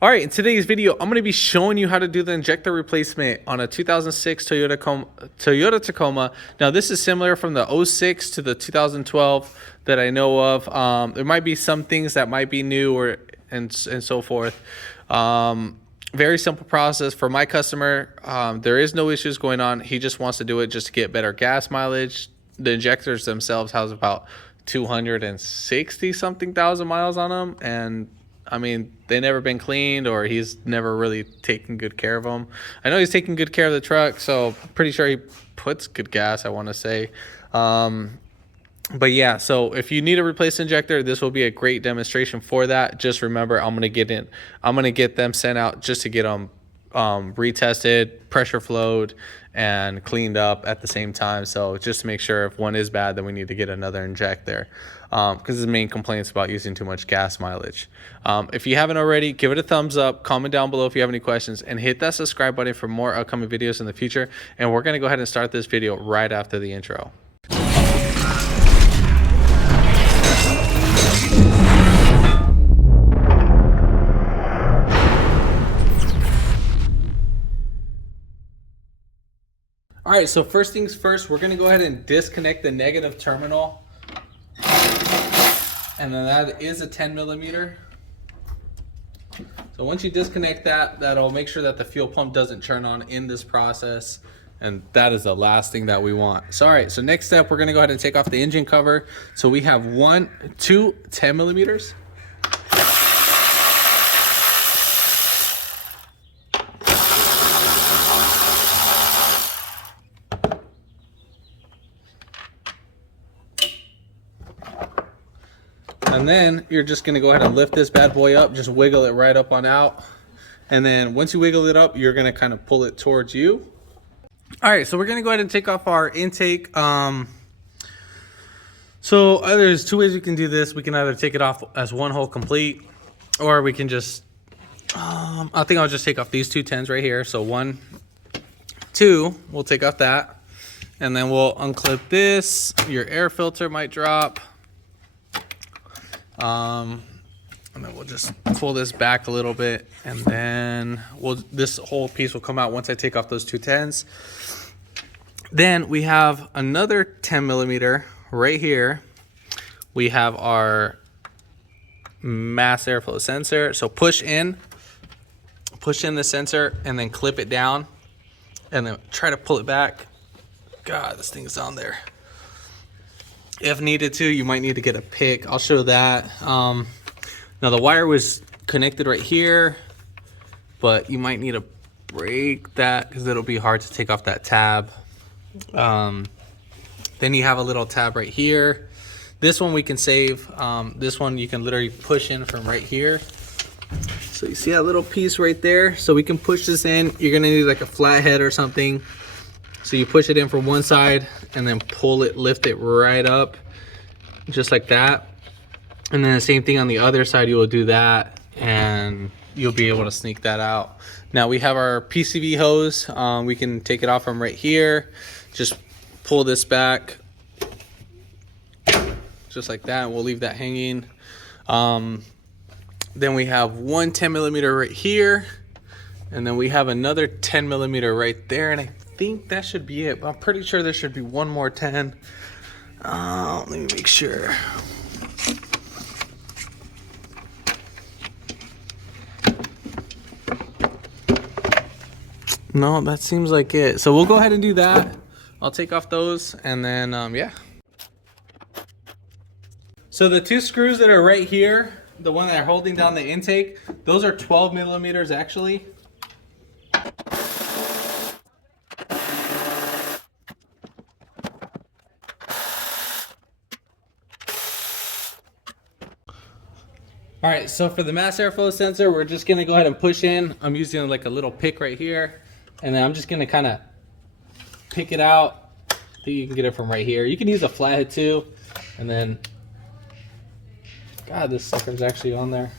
All right, in today's video, I'm going to be showing you how to do the injector replacement on a 2006 Toyota Tacoma. Now, this is similar from the 06 to the 2012 that I know of. There might be some things that might be new and so forth. Very simple process for my customer. There is no issues going on. He just wants to do it just to get better gas mileage. The injectors themselves has about 260 something thousand miles on them, and I mean, they never been cleaned, or he's never really taken good care of them. I know he's taking good care of the truck, so I'm pretty sure he puts good gas, I want to say. But yeah, so if you need a replaced injector, this will be a great demonstration for that. Just remember, I'm gonna get them sent out just to get them retested, pressure flowed, and cleaned up at the same time. So just to make sure if one is bad, then we need to get another injector, because the main complaint is about using too much gas mileage. If you haven't already, give it a thumbs up, comment down below if you have any questions, and hit that subscribe button for more upcoming videos in the future. And we're gonna go ahead and start this video right after the intro. All right, so first things first, we're gonna go ahead and disconnect the negative terminal. And then that is a 10 millimeter. So once you disconnect that, that'll make sure that the fuel pump doesn't turn on in this process. And that is the last thing that we want. So all right, so next step, we're gonna go ahead and take off the engine cover. So we have two 10 millimeters. And then you're just gonna go ahead and lift this bad boy up, just wiggle it right up on out. And then once you wiggle it up, you're gonna kind of pull it towards you. All right, so we're gonna go ahead and take off our intake. So there's two ways we can do this. We can either take it off as one hole complete, or we can just, I think I'll just take off these two 10s right here. So 1, 2, we'll take off that. And then we'll unclip this. Your air filter might drop. And then we'll just pull this back a little bit, and then this whole piece will come out once I take off those two 10s. Then we have another 10 millimeter right here. We have our mass airflow sensor. So push in the sensor and then clip it down, and then try to pull it back. God, this thing's on there. If needed to, you might need to get a pick. I'll show that. Now the wire was connected right here, but you might need to break that because it'll be hard to take off that tab. Then you have a little tab right here. This one we can save. This one you can literally push in from right here. So you see that little piece right there? So we can push this in. You're gonna need like a flathead or something. So you push it in from one side and then pull it, lift it right up, just like that. And then the same thing on the other side, you will do that and you'll be able to sneak that out. Now we have our Pcv hose. We can take it off from right here. Just pull this back, just like that. We'll leave that hanging. Then we have one 10 millimeter right here. And then we have another 10 millimeter right there. And I think that should be it, but I'm pretty sure there should be one more 10. Let me make sure. No, that seems like it. So we'll go ahead and do that. I'll take off those, and then yeah. So the two screws that are right here, the one that are holding down the intake, those are 12 millimeters actually. All right, so for the mass airflow sensor, we're just gonna go ahead and push in. I'm using like a little pick right here, and then I'm just gonna kind of pick it out. I think you can get it from right here. You can use a flathead too, and then, God, this sucker's actually on there.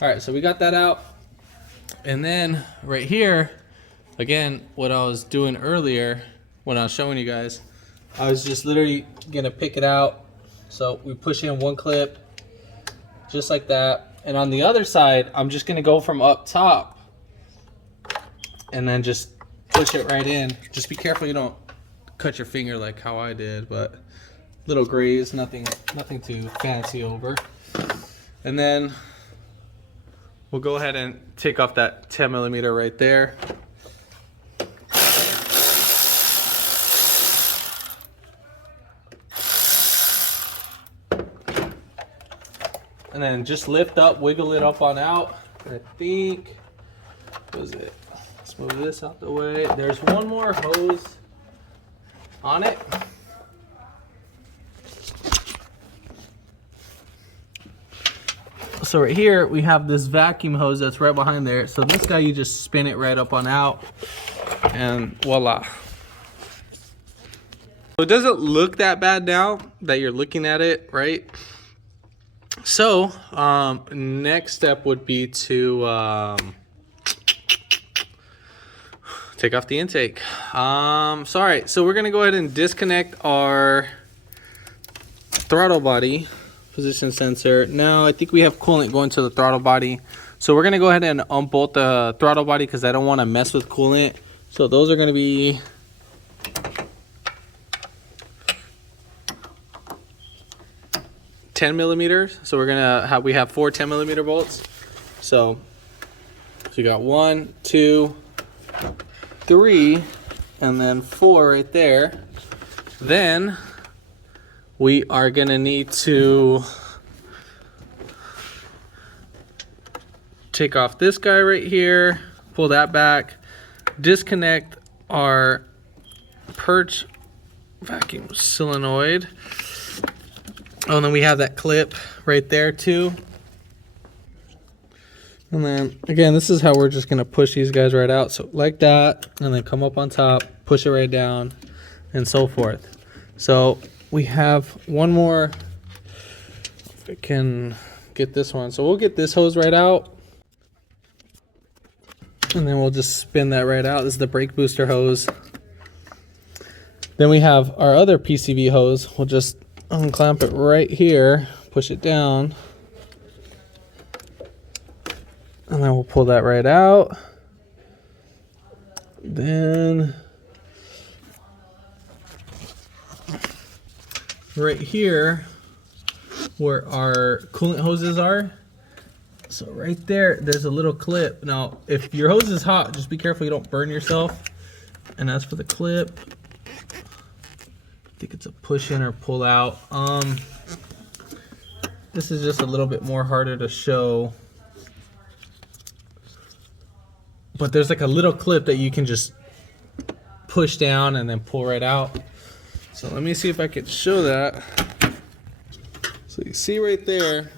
All right, so we got that out. And then right here, again, what I was doing earlier when I was showing you guys, I was just literally gonna pick it out. So we push in one clip, just like that, And on the other side, I'm just gonna go from up top and then just push it right in. Just be careful you don't cut your finger like how I did, but little graze, nothing too fancy over. And then we'll go ahead and take off that 10 millimeter right there. And then just lift up, wiggle it up on out. I think, what was it? Let's move this out the way. There's one more hose on it. So right here, we have this vacuum hose that's right behind there. So this guy, you just spin it right up on out and voila. So it doesn't look that bad now that you're looking at it, right? So next step would be to take off the intake. Sorry, so we're gonna go ahead and disconnect our throttle body position sensor. Now I think we have coolant going to the throttle body, so we're gonna go ahead and unbolt the throttle body because I don't want to mess with coolant. So those are gonna be $10 millimeters. So we're gonna have, we have 4 10 millimeter bolts. So you got 1, 2, 3, and then 4 right there. Then we are gonna need to take off this guy right here, pull that back, disconnect our perch vacuum solenoid. Oh, and then we have that clip right there too. And then again, this is how we're just gonna push these guys right out. So like that, and then come up on top, push it right down, and so forth. So we have one more, if I can get this one. So we'll get this hose right out. And then we'll just spin that right out. This is the brake booster hose. Then we have our other PCV hose. We'll just unclamp it right here, push it down, and then we'll pull that right out. Then right here where our coolant hoses are, so right there, there's a little clip. Now if your hose is hot, just be careful you don't burn yourself. And as for the clip, I think it's a push in or pull out. This is just a little bit more harder to show, but there's like a little clip that you can just push down and then pull right out. So let me see if I can show that. So you see right there,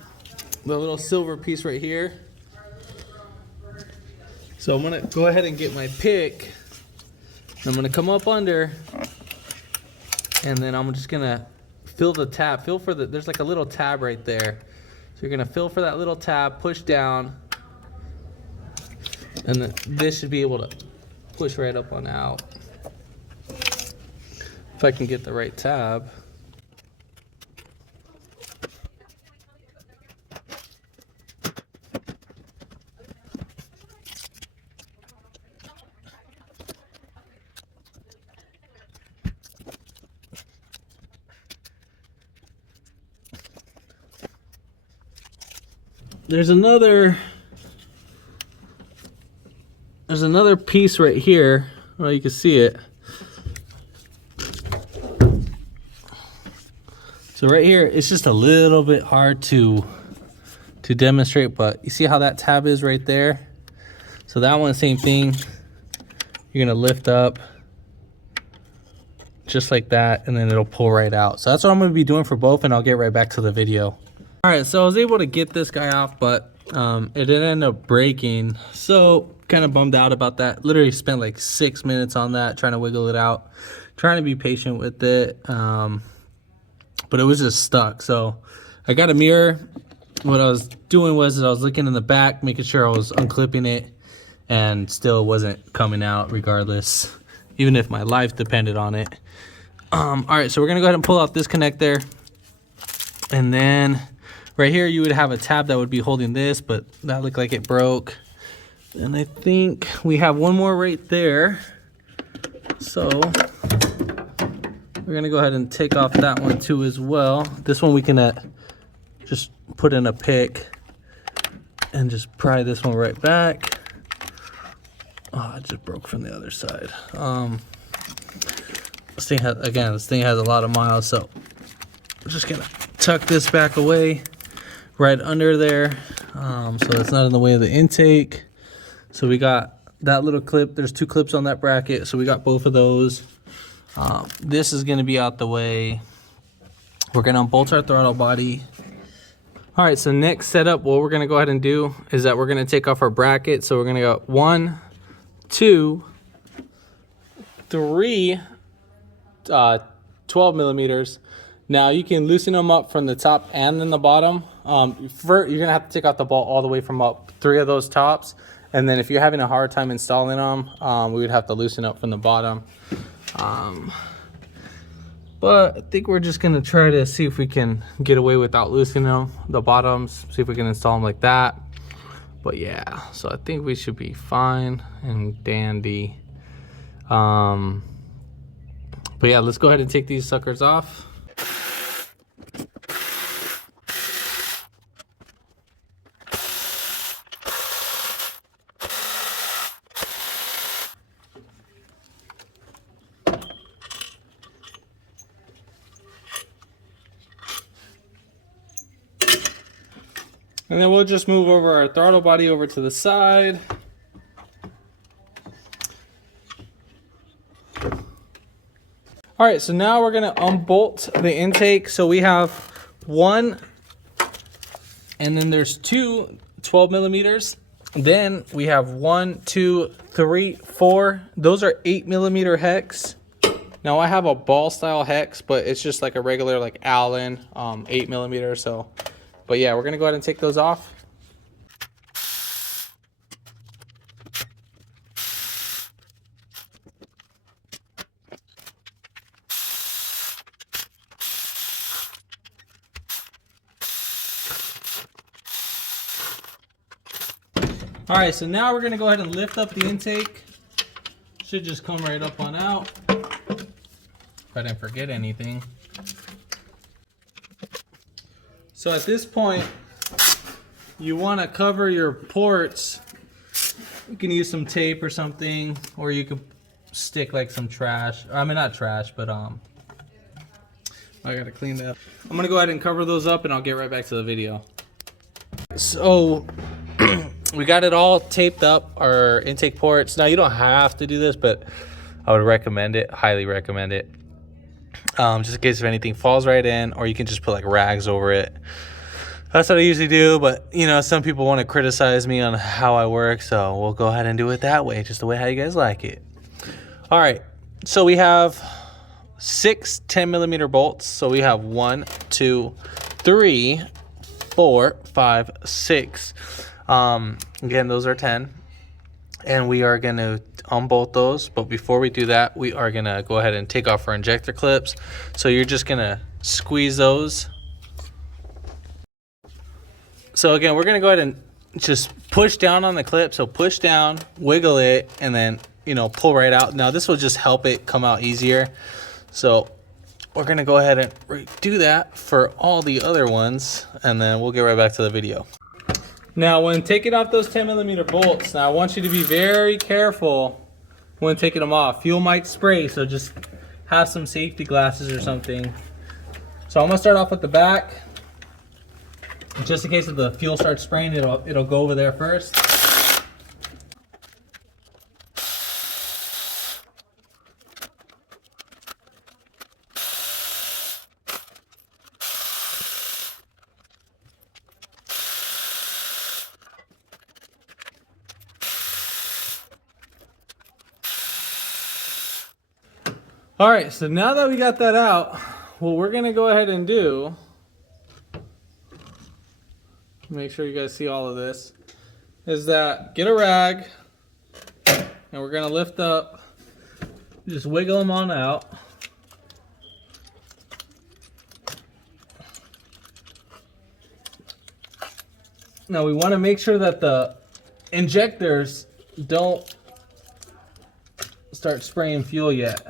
the little silver piece right here. So I'm gonna go ahead and get my pick. I'm gonna come up under, and then I'm just gonna fill the tab. Feel for the, there's like a little tab right there. So you're gonna feel for that little tab, push down, and then this should be able to push right up on out. If I can get the right tab. There's another piece right here. Well, you can see it. So right here, it's just a little bit hard to demonstrate, but you see how that tab is right there? So that one, same thing. You're gonna lift up just like that, and then it'll pull right out. So that's what I'm gonna be doing for both, and I'll get right back to the video. All right, so I was able to get this guy off, but it didn't end up breaking. So kind of bummed out about that. Literally spent like 6 minutes on that, trying to wiggle it out, trying to be patient with it. But it was just stuck. So I got a mirror. What I was doing was I was looking in the back, making sure I was unclipping it, and still wasn't coming out regardless, even if my life depended on it. All right, so we're gonna go ahead and pull out this connector, and then Right here, you would have a tab that would be holding this, but that looked like it broke. And I think we have one more right there. So we're gonna go ahead and take off that one too as well. This one we can just put in a pick and just pry this one right back. Oh, it just broke from the other side. This thing has a lot of miles, so we're just gonna tuck this back away right under there, so it's not in the way of the intake. So we got that little clip. There's 2 clips on that bracket, so we got both of those. This is gonna be out the way. We're gonna unbolt our throttle body. All right, so next setup, what we're gonna go ahead and do is that we're gonna take off our bracket. So we're gonna go 1, 2, 3 12 millimeters. Now you can loosen them up from the top and then the bottom. You're gonna have to take out the bolt all the way from up 3 of those tops. And then if you're having a hard time installing them, we would have to loosen up from the bottom. But I think we're just gonna try to see if we can get away without loosening them, the bottoms, see if we can install them like that. But yeah, so I think we should be fine and dandy. But yeah, let's go ahead and take these suckers off. And then we'll just move over our throttle body over to the side. All right, so now we're gonna unbolt the intake. So we have 1, and then there's 2 12 millimeters. Then we have 1, 2, 3, 4. Those are 8 millimeter hex. Now I have a ball style hex, but it's just like a regular like Allen 8 millimeter. So, but yeah, we're gonna go ahead and take those off. All right, so now we're gonna go ahead and lift up the intake. Should just come right up on out. If I didn't forget anything. So at this point, you wanna cover your ports. You can use some tape or something, or you could stick like some trash. I mean, not trash, but I gotta clean that. I'm gonna go ahead and cover those up and I'll get right back to the video. So, we got it all taped up, our intake ports. Now you don't have to do this, but I would recommend it, highly recommend it. Just in case if anything falls right in, or you can just put like rags over it. That's what I usually do, but you know, some people want to criticize me on how I work, so we'll go ahead and do it that way, just the way how you guys like it. All right, so we have 6 10 millimeter bolts. So we have 1, 2, 3, 4, 5, 6. Again, those are 10, and we are going to unbolt those. But before we do that, we are going to go ahead and take off our injector clips. So you're just going to squeeze those. So again, we're going to go ahead and just push down on the clip. So push down, wiggle it, and then, you know, pull right out. Now this will just help it come out easier. So we're going to go ahead and do that for all the other ones, and then we'll get right back to the video. Now, when taking off those 10 millimeter bolts, now I want you to be very careful when taking them off. Fuel might spray, so just have some safety glasses or something. So I'm gonna start off with the back. Just in case if the fuel starts spraying, it'll go over there first. All right, so now that we got that out, what we're gonna go ahead and do, make sure you guys see all of this, is that get a rag, and we're gonna lift up, just wiggle them on out. Now we want to make sure that the injectors don't start spraying fuel yet.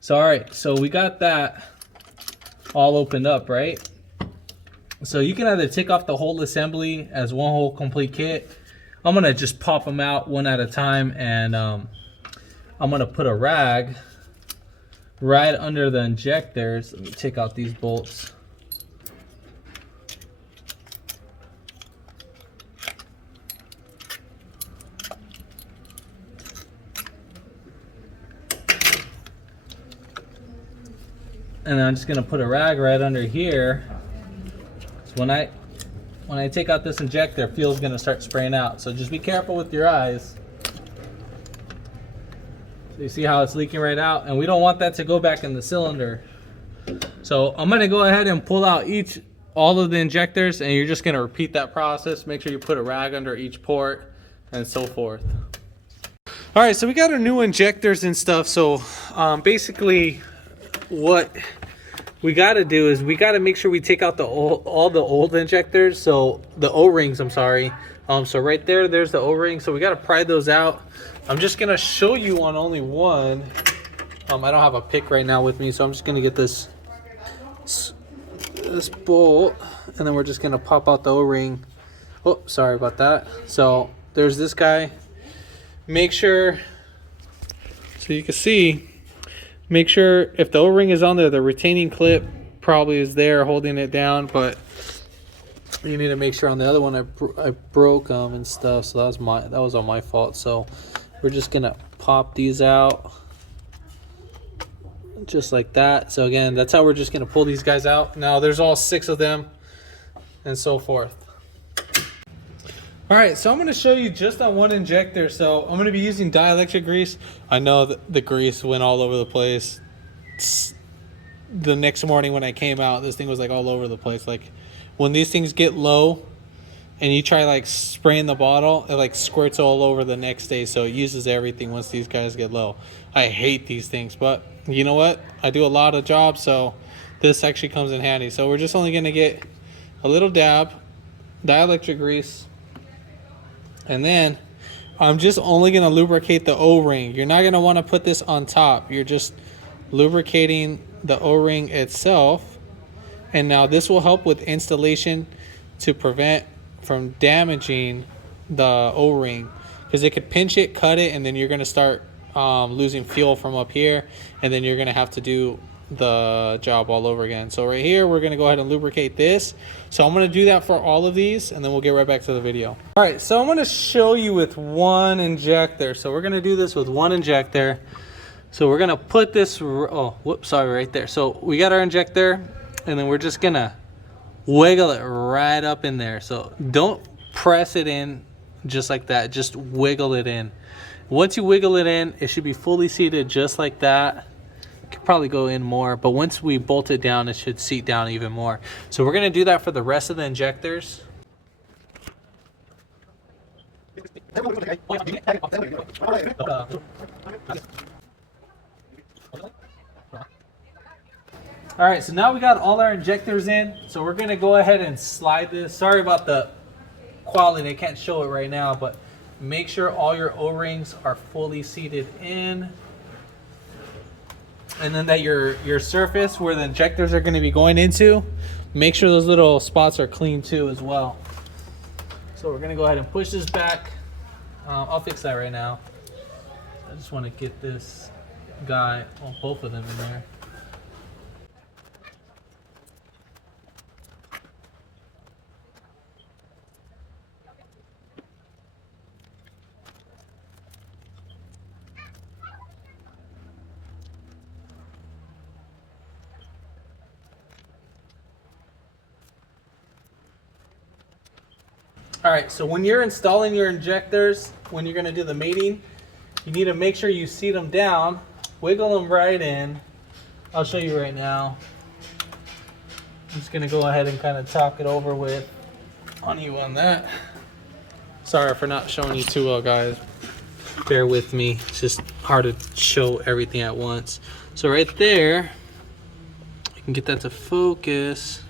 So all right, so we got that all opened up, right? So you can either take off the whole assembly as one whole complete kit. I'm gonna just pop them out one at a time, and I'm gonna put a rag right under the injectors. Let me take out these bolts. And I'm just gonna put a rag right under here. So when I take out this injector, fuel's gonna start spraying out. So just be careful with your eyes. So you see how it's leaking right out, and we don't want that to go back in the cylinder. So I'm gonna go ahead and pull out all of the injectors, and you're just gonna repeat that process. Make sure you put a rag under each port and so forth. All right, so we got our new injectors and stuff. So basically what we got to do is we got to make sure we take out all the old injectors, so the O-rings, I'm sorry. So right there's the O-ring, so we got to pry those out. I'm just gonna show you on only one. I don't have a pick right now with me, so I'm just gonna get this bolt, and then we're just gonna pop out the O-ring. Oh, sorry about that. So there's this guy. Make sure, so you can see, make sure if the O-ring is on there, the retaining clip probably is there holding it down, but you need to make sure on the other one I broke them and stuff, so that was on my fault. So we're just gonna pop these out just like that. So again, that's how we're just gonna pull these guys out. Now there's all 6 of them and so forth. All right, so I'm going to show you just on one injector. So I'm going to be using dielectric grease. I know that the grease went all over the place. The next morning when I came out, this thing was like all over the place. Like when these things get low and you try like spraying the bottle, it like squirts all over the next day. So it uses everything once these guys get low. I hate these things, but you know what? I do a lot of jobs, so this actually comes in handy. So we're just only going to get a little dab, dielectric grease. And then I'm just only going to lubricate the O-ring. You're not going to want to put this on top. You're just lubricating the O-ring itself. And now this will help with installation to prevent from damaging the O-ring, because it could pinch it, cut it, and then you're going to start losing fuel from up here, and then you're going to have to do the job all over again. So right here we're going to go ahead and lubricate this. So I'm going to do that for all of these, and then we'll get right back to the video. All right, so I'm going to show you with one injector. So we're going to do this with one injector. So we're going to put this, oh whoops, sorry, right there. So we got our injector, and then we're just going to wiggle it right up in there. So don't press it in just like that, just wiggle it in. Once you wiggle it in, it should be fully seated just like that. Could probably go in more, but once we bolt it down, it should seat down even more. So we're going to do that for the rest of the injectors. All right, so now we got all our injectors in, so we're going to go ahead and slide this. Sorry about the quality, I can't show it right now, but make sure all your O-rings are fully seated in. And then that your surface where the injectors are going to be going into, make sure those little spots are clean too as well. So we're going to go ahead and push this back. I'll fix that right now. I just want to get this guy, well, both of them in there. All right, so when you're installing your injectors, when you're gonna do the mating, you need to make sure you seat them down, wiggle them right in. I'll show you right now. I'm just gonna go ahead and kind of talk it over with on you on that. Sorry for not showing you too well, guys. Bear with me, it's just hard to show everything at once. So right there, you can get that to focus.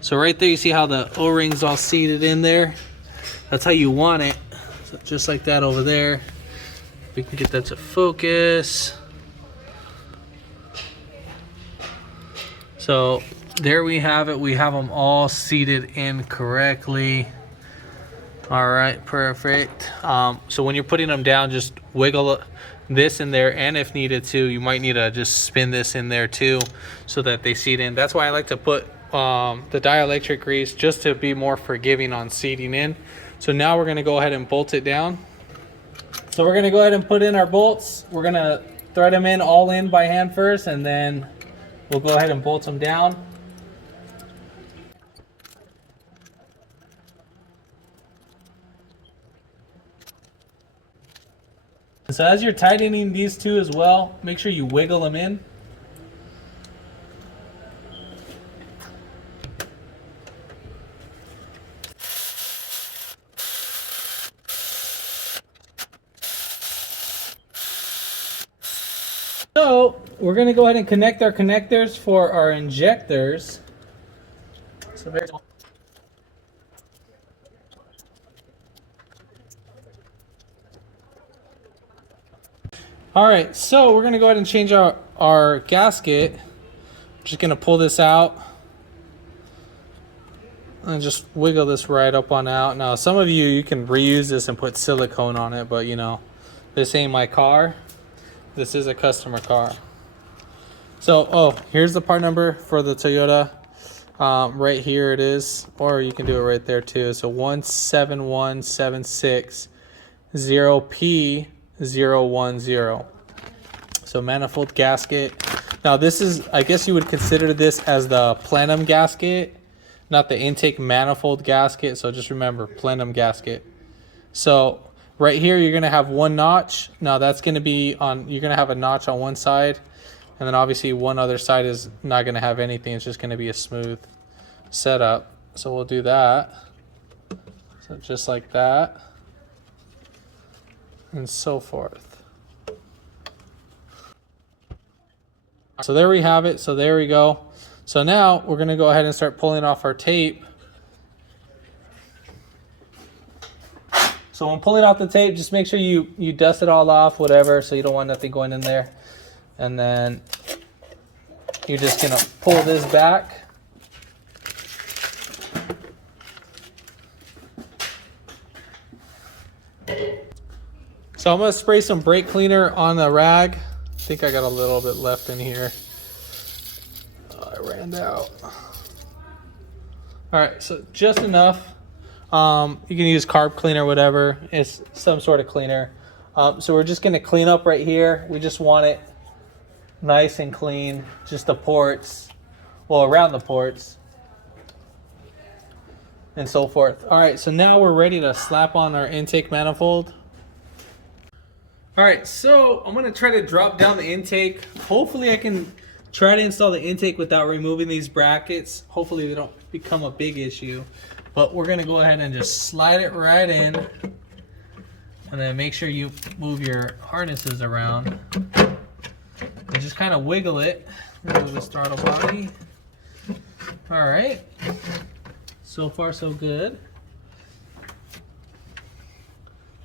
So right there, you see how the O-ring's all seated in there? That's how you want it. So just like that over there. We can get that to focus. So there we have it. We have them all seated in correctly. All right, perfect. So when you're putting them down, just wiggle this in there, and if needed to, you might need to just spin this in there too so that they seat in. That's why I like to put the dielectric grease, just to be more forgiving on seating in. So now we're gonna go ahead and bolt it down. So we're gonna go ahead and put in our bolts. We're gonna thread them in all in by hand first, and then we'll go ahead and bolt them down. So as you're tightening these two as well, make sure you wiggle them in. So we're going to go ahead and connect our connectors for our injectors. So very simple. All right, so we're going to go ahead and change our gasket. I'm just going to pull this out and just wiggle this right up on out. Now, some of you can reuse this and put silicone on it, but you know, this ain't my car. This is a customer car. So, here's the part number for the Toyota. Right here it is, or you can do it right there too. So 171760P010. So manifold gasket. Now this is, I guess you would consider this as the plenum gasket, not the intake manifold gasket. So just remember, plenum gasket. So right here, you're gonna have one notch. Now that's gonna be on, you're gonna have a notch on one side, and then obviously one other side is not gonna have anything. It's just gonna be a smooth setup. So we'll do that. So just like that, and so forth. So there we have it. So there we go. So now we're gonna go ahead and start pulling off our tape. So when pulling off the tape, just make sure you dust it all off, whatever, so you don't want nothing going in there. And then you're just gonna pull this back. So I'm gonna spray some brake cleaner on the rag. I think I got a little bit left in here. I ran out. All right, so just enough. You can use carb cleaner, whatever. It's some sort of cleaner. So we're just gonna clean up right here. We just want it nice and clean, just the ports, well, around the ports, and so forth. All right, so now we're ready to slap on our intake manifold. All right, so I'm gonna try to drop down the intake. Hopefully I can try to install the intake without removing these brackets. Hopefully they don't become a big issue. But we're gonna go ahead and just slide it right in, and then make sure you move your harnesses around and just kind of wiggle it. Move this throttle body. All right, so far so good.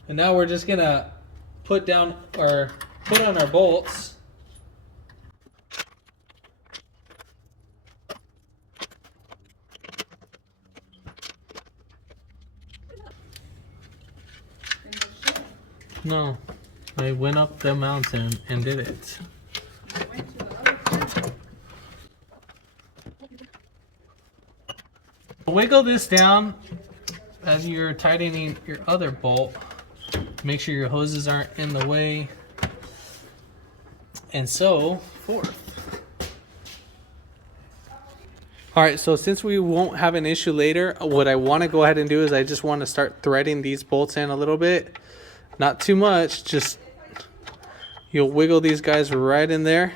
And now we're just gonna put on our bolts. No, I went up the mountain and did it. Wiggle this down as you're tightening your other bolt. Make sure your hoses aren't in the way, and so forth. All right, so since we won't have an issue later, what I want to go ahead and do is I just want to start threading these bolts in a little bit. Not too much, just you'll wiggle these guys right in there.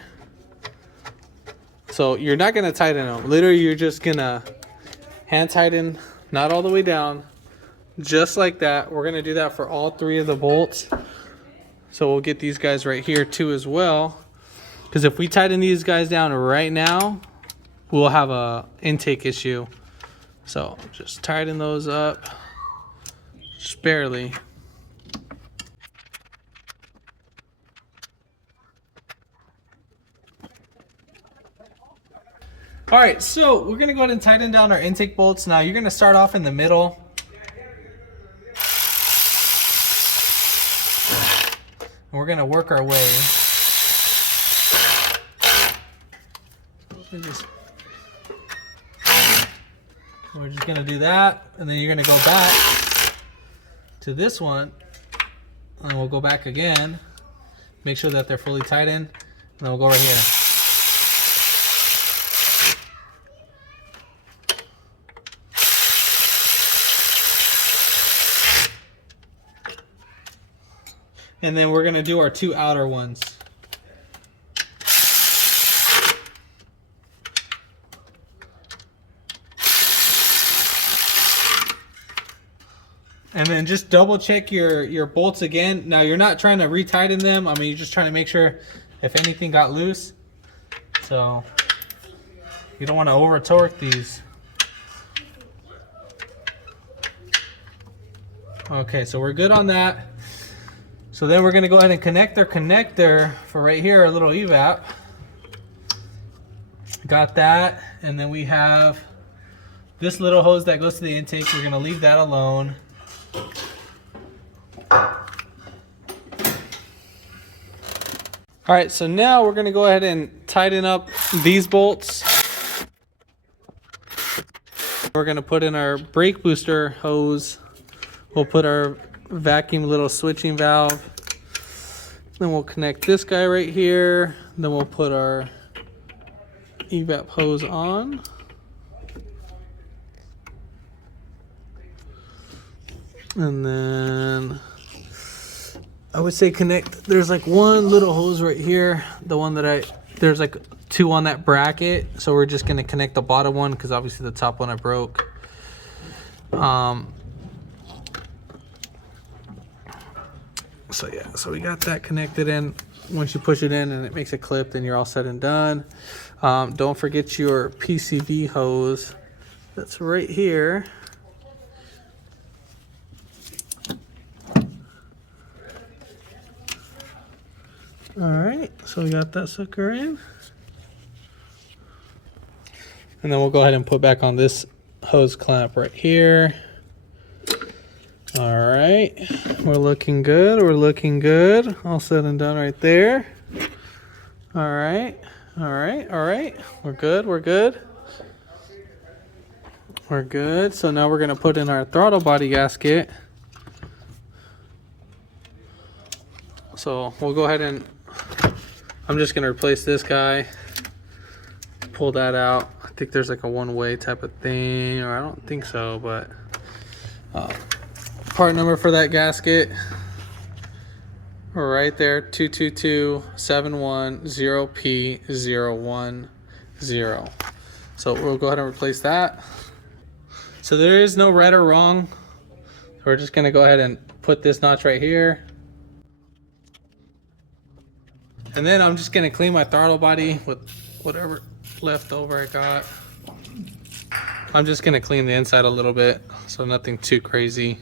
So you're not gonna tighten them. Literally, you're just gonna hand tighten, not all the way down, just like that. We're gonna do that for all three of the bolts. So we'll get these guys right here too as well. Because if we tighten these guys down right now, we'll have a intake issue. So just tighten those up, just barely. All right, so we're gonna go ahead and tighten down our intake bolts. Now you're gonna start off in the middle. And we're gonna work our way. We're just gonna do that, and then you're gonna go back to this one, and we'll go back again. Make sure that they're fully tightened, and then we'll go right here. And then we're gonna do our two outer ones. And then just double check your bolts again. Now you're not trying to retighten them. I mean, you're just trying to make sure if anything got loose. So you don't want to over torque these. Okay, so we're good on that. So then we're gonna go ahead and connect our connector for right here, our little evap. Got that, and then we have this little hose that goes to the intake. We're gonna leave that alone. All right, so now we're gonna go ahead and tighten up these bolts. We're gonna put in our brake booster hose. We'll put our vacuum little switching valve. Then we'll connect this guy right here. Then we'll put our evap hose on. And then I would say connect, there's like one little hose right here. The one that there's like two on that bracket. So we're just gonna connect the bottom one because obviously the top one I broke. So yeah, so we got that connected in. Once you push it in and it makes a clip, then you're all set and done. Don't forget your PCV hose. That's right here. All right, so we got that sucker in. And then we'll go ahead and put back on this hose clamp right here. All right, we're looking good. We're looking good. All said and done right there. All right, all right, all right. We're good. We're good. We're good. So now we're gonna put in our throttle body gasket. So we'll go ahead and I'm just gonna replace this guy. Pull that out. I think there's like a one-way type of thing, or I don't think so, but. Part number for that gasket right there, 222710P010. So we'll go ahead and replace that. So there is no right or wrong. So we're just gonna go ahead and put this notch right here. And then I'm just gonna clean my throttle body with whatever left over I got. I'm just gonna clean the inside a little bit, so nothing too crazy.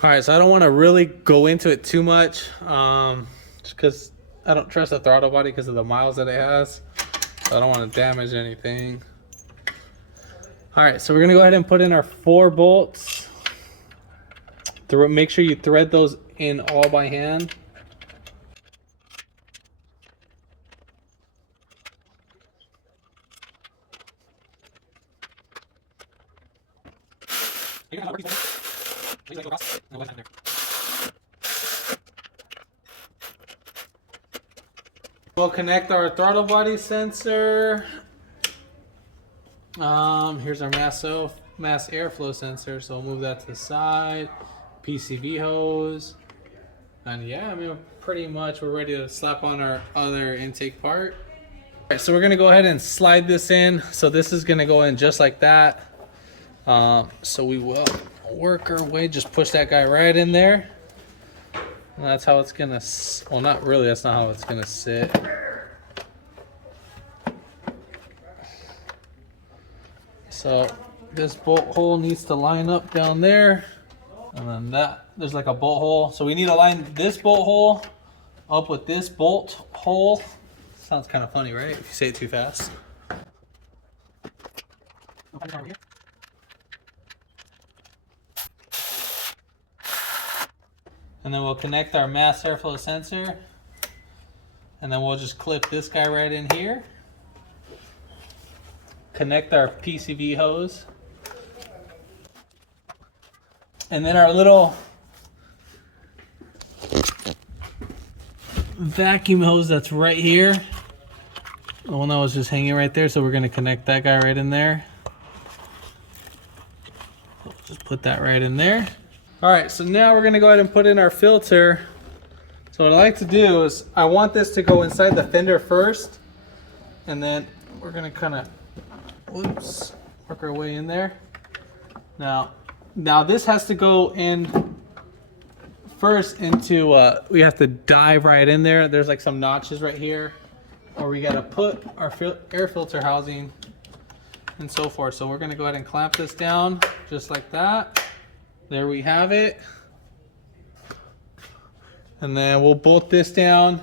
All right, so I don't want to really go into it too much, just because I don't trust the throttle body because of the miles that it has. So I don't want to damage anything. All right, so we're gonna go ahead and put in our 4 bolts. Make sure you thread those in all by hand. We'll connect our throttle body sensor. Here's our mass airflow sensor, so we'll move that to the side. PCV hose, and yeah, I mean pretty much we're ready to slap on our other intake part. All right, so we're gonna go ahead and slide this in. So this is gonna go in just like that. So we will work our way, just push that guy right in there. And that's how it's gonna, well, not really, that's not how it's gonna sit. So this bolt hole needs to line up down there. And then that, there's like a bolt hole. So we need to line this bolt hole up with this bolt hole. Sounds kind of funny, right? If you say it too fast. And then we'll connect our mass airflow sensor. And then we'll just clip this guy right in here. Connect our Pcv hose. And then our little vacuum hose that's right here. The one that was just hanging right there. So we're going to connect that guy right in there. Just put that right in there. All right, so now we're gonna go ahead and put in our filter. So what I like to do is I want this to go inside the fender first, and then we're gonna kind of, whoops, work our way in there. Now this has to go in first into, we have to dive right in there. There's like some notches right here, or we gotta put our air filter housing and so forth. So we're gonna go ahead and clamp this down just like that. There we have it. And then we'll bolt this down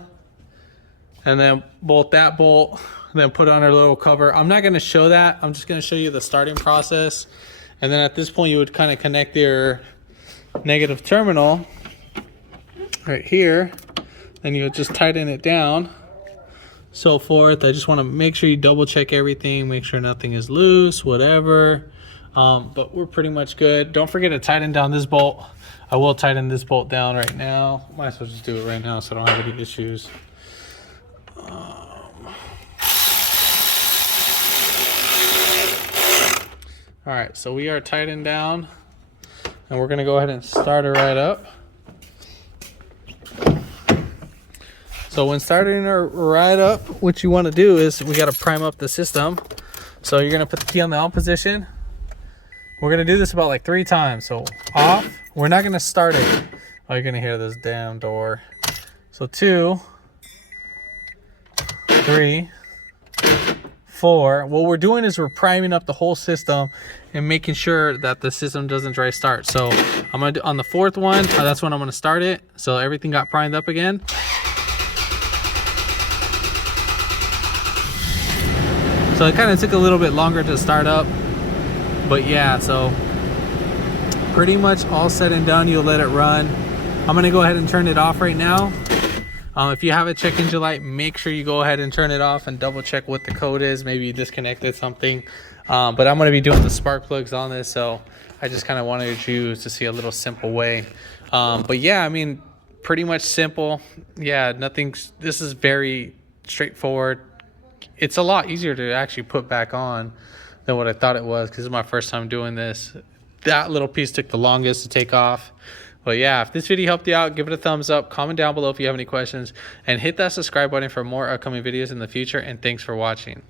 and then bolt that bolt, and then put on our little cover. I'm not gonna show that. I'm just gonna show you the starting process. And then at this point you would kind of connect your negative terminal right here. Then you would just tighten it down, so forth. I just wanna make sure you double check everything, make sure nothing is loose, whatever. But we're pretty much good. Don't forget to tighten down this bolt. I will tighten this bolt down right now. Might as well just do it right now so I don't have any issues. All right, so we are tightened down, and we're gonna go ahead and start it right up. So when starting her right up, what you wanna do is we gotta prime up the system. So you're gonna put the key on the on position. We're gonna do this about like 3 times. So off, we're not gonna start it. Oh, you're gonna hear this damn door. So 2, 3, 4. What we're doing is we're priming up the whole system and making sure that the system doesn't dry start. So I'm gonna do on the 4th one, that's when I'm gonna start it. So everything got primed up again. So it kind of took a little bit longer to start up. But yeah, so pretty much all said and done, you'll let it run. I'm gonna go ahead and turn it off right now. If you have a check engine light, make sure you go ahead and turn it off and double check what the code is. Maybe you disconnected something. But I'm gonna be doing the spark plugs on this, so I just kind of wanted you to see a little simple way. But yeah, I mean, pretty much simple. Yeah, this is very straightforward. It's a lot easier to actually put back on than what I thought it was, because this is my first time doing this. That little piece took the longest to take off. But yeah, if this video helped you out, give it a thumbs up, comment down below if you have any questions, and hit that subscribe button for more upcoming videos in the future. And thanks for watching.